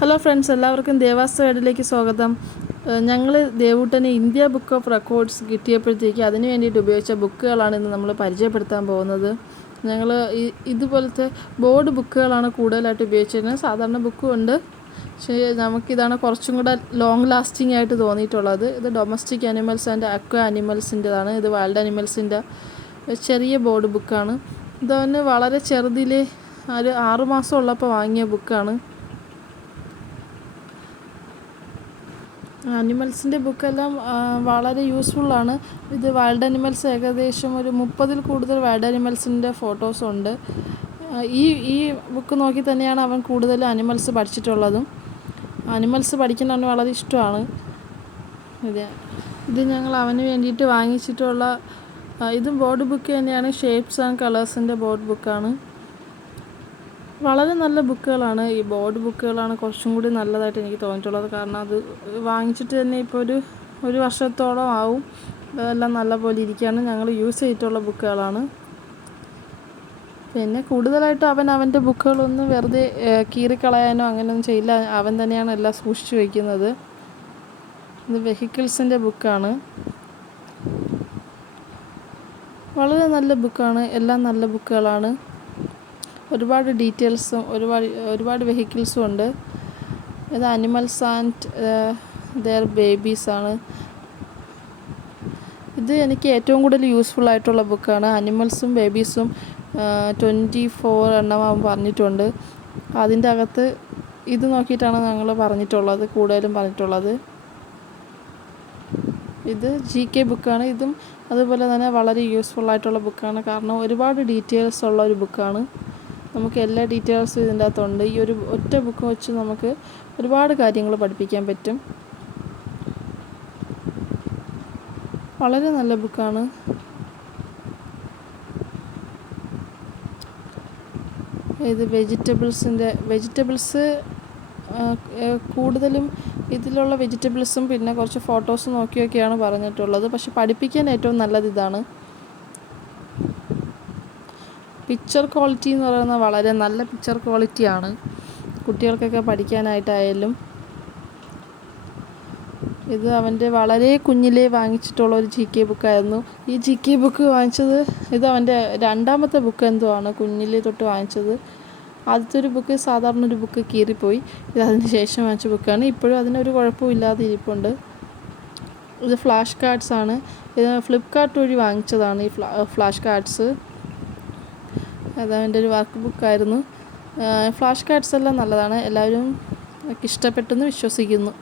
Hello friends എല്ലാവർക്കും ദേവാസ് വേഡിലേക്ക് സ്വാഗതം. ഞങ്ങൾ ദേവൂട്ടന് ഇന്ത്യ ബുക്ക് ഓഫ് റെക്കോർഡ്സ് കിട്ടിയപ്പോഴത്തേക്ക് അതിന് വേണ്ടിയിട്ട് ഉപയോഗിച്ച ബുക്കുകളാണ് ഇന്ന് നമ്മൾ പരിചയപ്പെടുത്താൻ പോകുന്നത്. ഞങ്ങൾ ഇതുപോലത്തെ ബോർഡ് ബുക്കുകളാണ് കൂടുതലായിട്ട് ഉപയോഗിച്ചിരുന്നത്. സാധാരണ ബുക്കും ഉണ്ട്. പക്ഷേ നമുക്കിതാണ് കുറച്ചും കൂടെ ലോങ് ലാസ്റ്റിംഗ് ആയിട്ട് തോന്നിയിട്ടുള്ളത്. ഇത് ഡൊമസ്റ്റിക് അനിമൽസ് ആൻഡ് അക്വ അനിമൽസിന്റെതാണ് ഇത് വൈൽഡ് അനിമൽസിന്റെ ചെറിയ ബോർഡ് ബുക്കാണ്. ഇതവന് വളരെ ചെറുതിലെ ഒരു ആറുമാസം ഉള്ളപ്പോൾ വാങ്ങിയ ബുക്കാണ്. അനിമൽസിന്റെ ബുക്കെല്ലാം വളരെ യൂസ്ഫുള്ളാണ്. ഇത് വൈൽഡ് അനിമൽസ് ഏകദേശം ഒരു മുപ്പതിൽ കൂടുതൽ വൈൽഡ് അനിമൽസിന്റെ ഫോട്ടോസ് ഉണ്ട്. ഈ ഈ ബുക്ക് നോക്കി തന്നെയാണ് അവൻ കൂടുതൽ അനിമൽസ് പഠിച്ചിട്ടുള്ളതും. അനിമൽസ് പഠിക്കുന്ന അവന് വളരെ ഇഷ്ടമാണ്. ഇത് ഇത് ഞങ്ങൾ അവന് വേണ്ടിയിട്ട് വാങ്ങിച്ചിട്ടുള്ള ഇതും ബോർഡ് ബുക്ക് തന്നെയാണ്. ഷേപ്സ് ആൻഡ് കളേഴ്സിന്റെ ബോർഡ് ബുക്കാണ്. വളരെ നല്ല ബുക്കുകളാണ്. ഈ ബോർഡ് ബുക്കുകളാണ് കുറച്ചും കൂടി നല്ലതായിട്ട് എനിക്ക് തോന്നിയിട്ടുള്ളത്. കാരണം അത് വാങ്ങിച്ചിട്ട് തന്നെ ഇപ്പോൾ ഒരു ഒരു വർഷത്തോളം ആവും. എല്ലാം നല്ല പോലെ ഇരിക്കുകയാണ്. ഞങ്ങൾ യൂസ് ചെയ്തിട്ടുള്ള ബുക്കുകളാണ്. പിന്നെ കൂടുതലായിട്ട് അവൻ അവന്റെ ബുക്കുകളൊന്നും വെറുതെ കീറിക്കളയാനോ അങ്ങനെയൊന്നും ചെയ്യില്ല. അവൻ തന്നെയാണ് എല്ലാം സൂക്ഷിച്ചു വയ്ക്കുന്നത്. ഇത് വെഹിക്കിൾസിന്റെ ബുക്കാണ്. വളരെ നല്ല ബുക്കാണ്. എല്ലാം നല്ല ബുക്കുകളാണ്. ഒരുപാട് ഡീറ്റെയിൽസും ഒരുപാട് ഒരുപാട് വെഹിക്കിൾസും ഉണ്ട്. ഇത് അനിമൽസ് ആൻഡ് ദെയർ ബേബീസ് ആണ്. ഇത് എനിക്ക് ഏറ്റവും കൂടുതൽ യൂസ്ഫുൾ ആയിട്ടുള്ള ബുക്കാണ് അനിമൽസും ബേബീസും ട്വന്റി ഫോർ എണ്ണം അവൻ പറഞ്ഞിട്ടുണ്ട്. അതിന്റെ അകത്ത് ഇത് നോക്കിയിട്ടാണ് ഞങ്ങൾ പറഞ്ഞിട്ടുള്ളത് കൂടുതലും പറഞ്ഞിട്ടുള്ളത്. ഇത് ജി കെ ബുക്കാണ് ഇതും അതുപോലെ തന്നെ വളരെ യൂസ്ഫുൾ ആയിട്ടുള്ള ബുക്കാണ് കാരണം ഒരുപാട് ഡീറ്റെയിൽസ് ഉള്ള ഒരു ബുക്കാണ് നമുക്ക് എല്ലാ ഡീറ്റെയിൽസും ഇതിന്റെ അകത്തുണ്ട്. ഈ ഒരു ഒറ്റ ബുക്ക് വെച്ച് നമുക്ക് ഒരുപാട് കാര്യങ്ങൾ പഠിപ്പിക്കാൻ പറ്റും. വളരെ നല്ല ബുക്കാണ് ഇത് വെജിറ്റബിൾസിന്റെ വെജിറ്റബിൾസ് കൂടുതലും ഇതിലുള്ള വെജിറ്റബിൾസും പിന്നെ കുറച്ച് ഫോട്ടോസും നോക്കിയൊക്കെയാണ് പറഞ്ഞിട്ടുള്ളത്. പക്ഷെ പഠിപ്പിക്കാൻ ഏറ്റവും നല്ലത് ഇതാണ്. പിക്ചർ ക്വാളിറ്റി എന്ന് പറയുന്നത് വളരെ നല്ല പിക്ചർ ക്വാളിറ്റിയാണ് കുട്ടികൾക്കൊക്കെ പഠിക്കാനായിട്ടായാലും ഇത് അവന്റെ വളരെ കുഞ്ഞിലേ വാങ്ങിച്ചിട്ടുള്ള ഒരു ജി കെ ബുക്കായിരുന്നു ഈ ജി കെ ബുക്ക് വാങ്ങിച്ചത് ഇത് അവന്റെ രണ്ടാമത്തെ ബുക്ക് എന്തോ ആണ് കുഞ്ഞിലേ തൊട്ട് വാങ്ങിച്ചത്. ആദ്യത്തെ ഒരു ബുക്ക് സാധാരണ ഒരു ബുക്ക് കീറിപ്പോയി. ഇത് അതിന് ശേഷം വാങ്ങിച്ച ബുക്കാണ് ഇപ്പോഴും അതിനൊരു കുഴപ്പവും ഇല്ലാതെ ഇരിപ്പുണ്ട്. ഇത് ഫ്ലാഷ് കാർഡ്സ് ആണ്. ഇത് ഫ്ലിപ്കാർട്ട് വഴി വാങ്ങിച്ചതാണ് ഈ ഫ്ലാ ഫ്ലാഷ് കാർഡ്സ്. അത് അവന്റെ ഒരു വർക്ക് ബുക്കായിരുന്നു ഫ്ലാഷ് കാർഡ്സ് എല്ലാം നല്ലതാണ്. എല്ലാവരും ഇഷ്ടപ്പെട്ടെന്ന് വിശ്വസിക്കുന്നു.